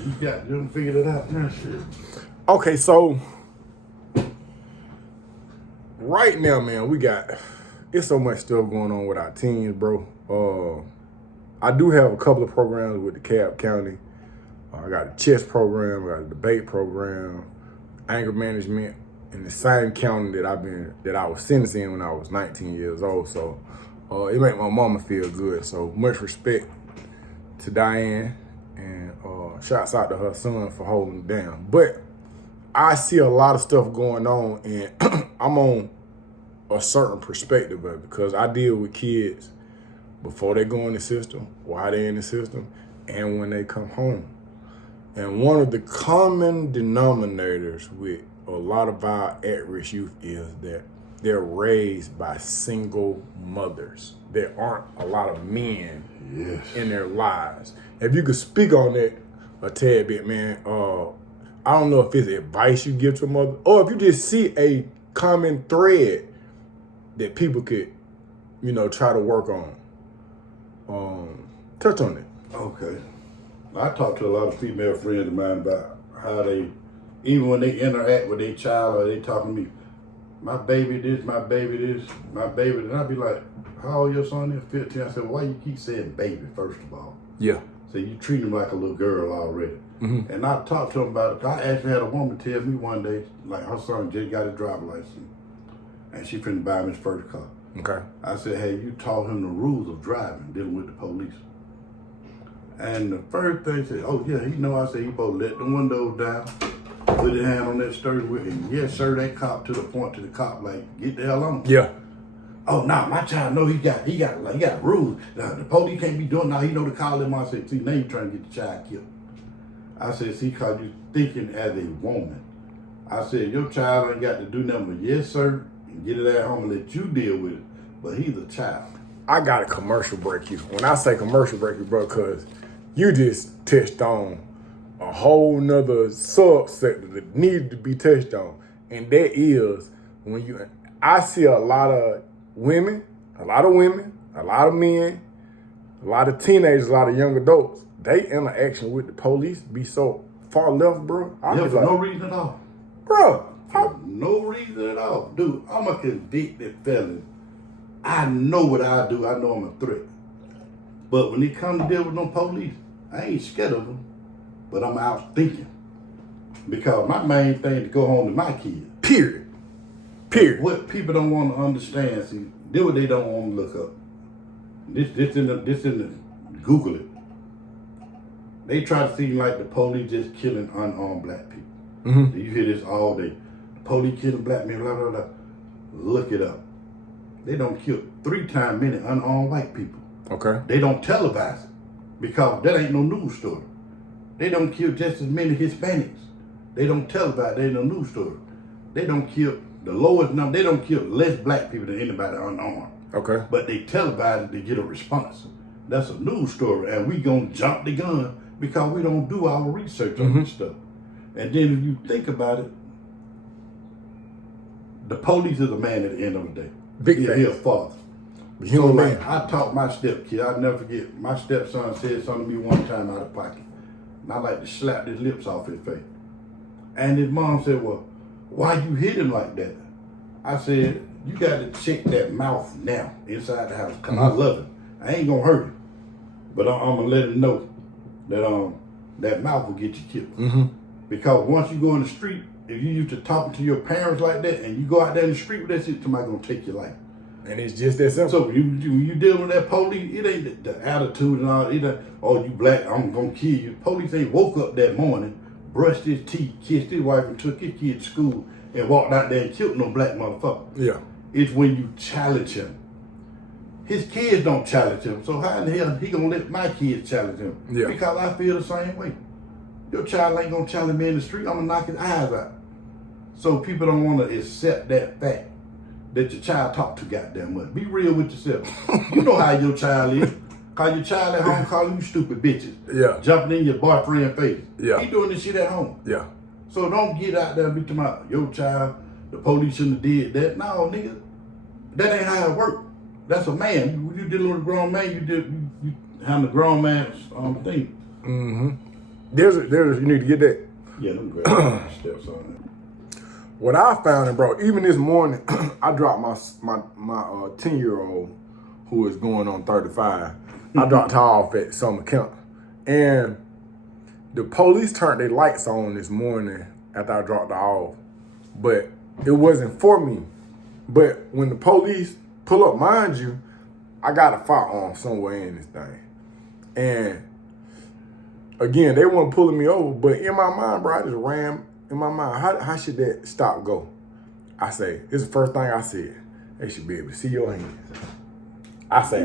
You figured it out now, shit. Okay, so right now, man, it's so much stuff going on with our teens, bro. I do have a couple of programs with DeKalb County. I got a chess program, I got a debate program, anger management in the same county that I was sentenced in when I was 19 years old. So it made my mama feel good. So much respect to Diane, and shouts out to her son for holding it down. But I see a lot of stuff going on, and I'm on a certain perspective of it because I deal with kids before they go in the system, while they're in the system, and when they come home. And one of the common denominators with a lot of our at-risk youth is that they're raised by single mothers. There aren't a lot of men in their lives. If you could speak on that a tad bit, man, I don't know if it's advice you give to a mother, or if you just see a common thread that people could, try to work on. Touch on it. Okay. I talk to a lot of female friends of mine about how they, even when they interact with their child or they talking to me, my baby this, my baby this, my baby, and I be like, how old your son is? 15. I said, well, why you keep saying baby, first of all? Yeah. So you treat him like a little girl already. Mm-hmm. And I talked to him about it. I actually had a woman tell me one day, like her son just got his driver's license, and she finna buy him his first car. Okay. I said, hey, you taught him the rules of driving, dealing with the police. And the first thing said, oh yeah, I said, he supposed to let the windows down, put his hand on that steering wheel, and yes sir, that cop to the cop, like, get the hell on. Yeah. Oh, nah, my child know he got rules. Now, the police can't be doing, now he know to call him. I said, see, now you trying to get the child killed. I said, see, cause you thinking as a woman. I said, your child ain't got to do nothing but yes sir, and get it at home and let you deal with it. But he's a child. I got a commercial break you. When I say commercial break you, bro, cause you just touched on a whole nother subsector that needed to be touched on. And that is I see a lot of women, a lot of men, a lot of teenagers, a lot of young adults. They interaction with the police be so far left, bro. For no reason at all. Bro. For no reason at all. Dude, I'm a convicted felon. I know what I do. I know I'm a threat. But when it comes to deal with them police, I ain't scared of them. But I'm out thinking. Because my main thing to go home to my kids. Period. What people don't want to understand, see, do what they don't want to look up. This in the Google it. They try to seem like the police just killing unarmed black people. Mm-hmm. You hear this all day. The police killing black men, blah, blah, blah. Look it up. They don't kill 3 times many unarmed white people. Okay. They don't televise it because that ain't no news story. They don't kill just as many Hispanics. They don't televise it. They ain't no news story. They don't kill the lowest number. They don't kill less black people than anybody unarmed. Okay. But they televise it to get a response. That's a news story, and we gonna jump the gun because we don't do our research on this stuff. And then if you think about it, the police is a man at the end of the day. He's a father. So like, I taught my stepkid, I'll never forget, my stepson said something to me one time out of pocket. And I like to slap his lips off his face. And his mom said, well, why you hit him like that? I said, you got to check that mouth now inside the house, because I love him. I ain't going to hurt him. But I'm going to let him know that that mouth will get you killed. Mm-hmm. Because once you go in the street, if you used to talking to your parents like that, and you go out there in the street with that shit, somebody going to take your life. And it's just that simple. So when you dealing with that police, it ain't the attitude and all. It ain't, oh, you black, I'm gonna kill you. Police ain't woke up that morning, brushed his teeth, kissed his wife, and took his kid to school and walked out there and killed no black motherfucker. Yeah. It's when you challenge him. His kids don't challenge him, so how in the hell he gonna let my kids challenge him? Yeah. Because I feel the same way. Your child ain't gonna challenge me in the street. I'm gonna knock his eyes out. So people don't want to accept that fact. That your child talk too goddamn much. Be real with yourself. You know how your child is. Call your child at home calling you stupid bitches. Yeah. Jumping in your boyfriend's face. Yeah. He doing this shit at home. Yeah. So don't get out there and be talking about your child, the police shouldn't have did that. No, nigga. That ain't how it work. That's a man. You dealing with a grown man, you handle a grown man's thing. Mm-hmm. There's you need to get that. Yeah, them great my stepson. What I found, bro, even this morning, I dropped my 10-year-old who is going on 35. I dropped her off at summer camp, and the police turned their lights on this morning after I dropped her off, but it wasn't for me. But when the police pull up, mind you, I got a firearm somewhere in this thing, and again, they weren't pulling me over, but in my mind, bro, I just ran in my mind, how should that stop go? I say, this is the first thing I said. They should be able to see your hands. I say,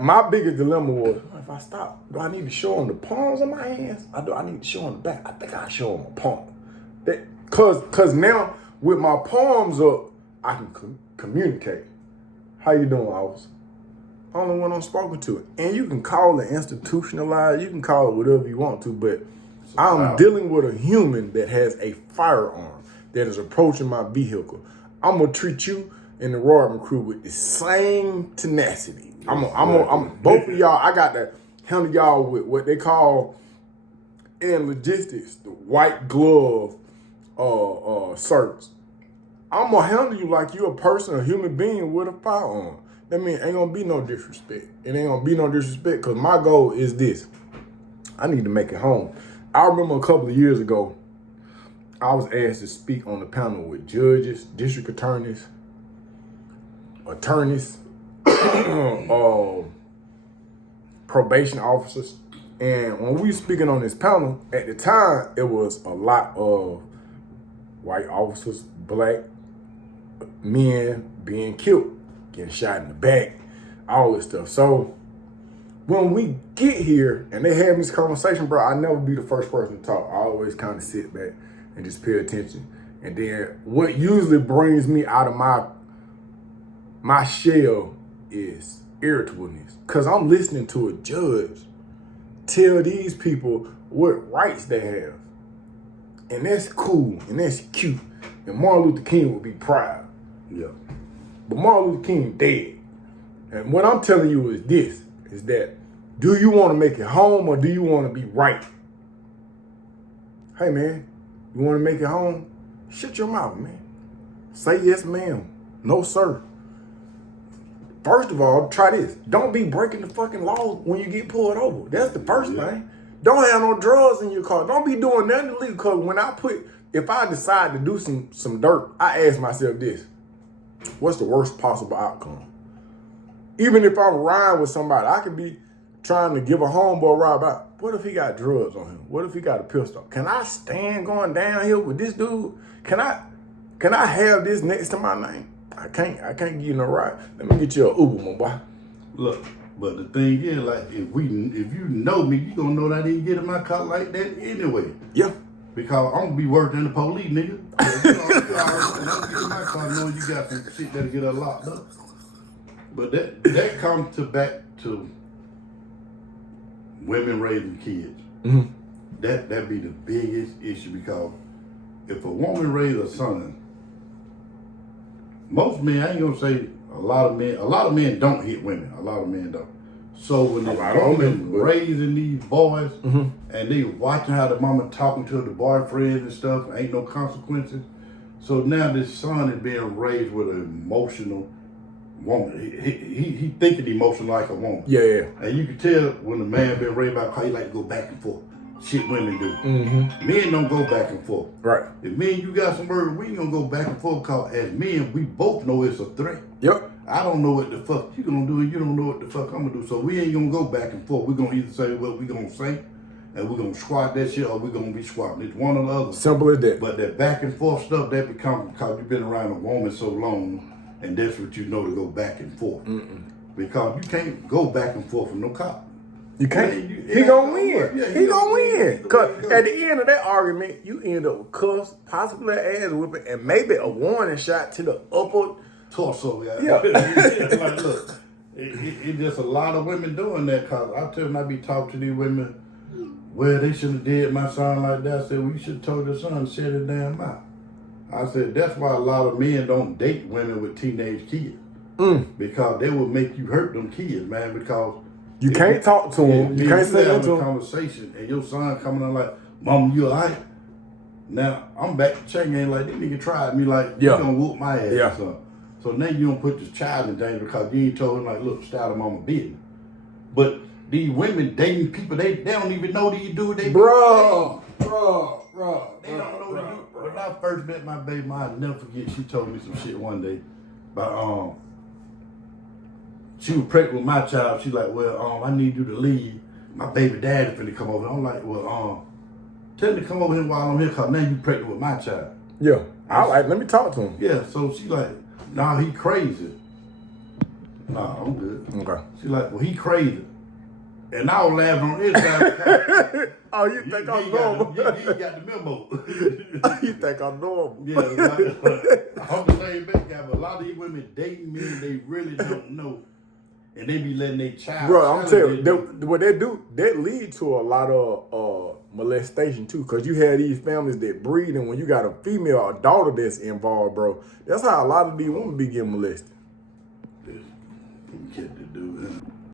my biggest dilemma was, if I stop, do I need to show them the palms of my hands? Or do I need to show them the back? I think I show them a palm. Cause now with my palms up, I can communicate. How you doing, officer? Only one I'm spoken to. And you can call it institutionalized, you can call it whatever you want to, but I'm dealing with a human that has a firearm that is approaching my vehicle. I'm gonna treat you and the Royal crew with the same tenacity. I'm both of y'all, I got to handle y'all with what they call in logistics, the white glove search. I'm gonna handle you like you're a person, a human being with a firearm. That means ain't gonna be no disrespect. It ain't gonna be no disrespect because my goal is this. I need to make it home. I remember a couple of years ago, I was asked to speak on the panel with judges, district attorneys, probation officers. And when we were speaking on this panel, at the time, it was a lot of white officers, black men being killed, getting shot in the back, all this stuff. So when we get here and they have this conversation, bro, I never be the first person to talk. I always kind of sit back and just pay attention. And then what usually brings me out of my shell is irritableness. Because I'm listening to a judge tell these people what rights they have. And that's cool and that's cute. And Martin Luther King would be proud. Yeah. But Martin Luther King dead. And what I'm telling you is this, is that do you want to make it home or do you want to be right? Hey, man, you want to make it home? Shut your mouth, man. Say yes, ma'am. No, sir. First of all, try this. Don't be breaking the fucking law when you get pulled over. That's the first thing. Don't have no drugs in your car. Don't be doing nothing illegal. Because if I decide to do some dirt, I ask myself this. What's the worst possible outcome? Even if I'm riding with somebody, I could be trying to give a homeboy a ride back. What if he got drugs on him? What if he got a pistol? Can I stand going downhill with this dude? Can I have this next to my name? I can't give you no ride. Let me get you an Uber, my boy. Look, but the thing is, like, if you know me, you gonna know that I didn't get in my car like that anyway. Yeah. Because I'm gonna be working in the police, nigga. I'm gonna get in my car knowing you got some shit that'll get her locked up. But that comes back to women raising kids. Mm-hmm. That be the biggest issue, because if a woman raises a son, most men, I ain't gonna say a lot of men don't hit women. A lot of men don't. So when the woman raising these boys and they watching how the mama talking to the boyfriends and stuff, ain't no consequences. So now this son is being raised with an emotional woman. He thinking emotional like a woman. Yeah. And you can tell when the man been raised by how he like to go back and forth. Shit women do. Mm-hmm. Men don't go back and forth. Right. If me and you got some words, we ain't gonna go back and forth, because as men, we both know it's a threat. Yep. I don't know what the fuck you gonna do, and you don't know what the fuck I'm gonna do. So we ain't gonna go back and forth. We're gonna either say what we gonna say, and we're gonna squat that shit, or we're gonna be squatting. It's one or the other. Simple as that. But that back and forth stuff, that becomes because you've been around a woman so long, and that's what you know to go back and forth. Because you can't go back and forth with no cop. You can't. He gonna win. Yeah, he gonna win. Because at the end of that argument, you end up with cuffs, possibly an ass whipping, and maybe a warning shot to the upper torso. Yeah. Like, look, it's just a lot of women doing that. Because I tell them, I be talking to these women, well, they should have did my son like that. I said, well, you should have told your son to shut his damn mouth. I said, that's why a lot of men don't date women with teenage kids. Because they will make you hurt them kids, man. Because You can't talk to him. You can't say that to a him. conversation, and your son coming on like, "Mom, you alright?" Now I'm back to check game like this nigga tried me like you gonna whoop my ass. Yeah. So now you don't put this child in danger because you ain't told him like, look, stay out of mama business. But these women dating people, they don't even know that you do they Bro. They don't know that you. When I first met my baby mom, I'll never forget. She told me some shit one day about she was pregnant with my child. She like, well, I need you to leave. My baby daddy finna come over. I'm like, well, tell him to come over here while I'm here, cause now you pregnant with my child. Yeah. Let me talk to him. Yeah, so she like, nah, he crazy. Nah, I'm good. Okay. She like, well, he crazy. And I was laughing on this side. Oh, you think I'm normal? You got the memo. You think I'm normal? Yeah, like, I'm the same bad guy, but a lot of these women dating me, they really don't know. And they be letting their child. Bro, I'm telling you, what they do, that lead to a lot of molestation too. Cause you have these families that breed, and when you got a female, a daughter that's involved, bro, that's how a lot of these women be getting molested. You get to do it.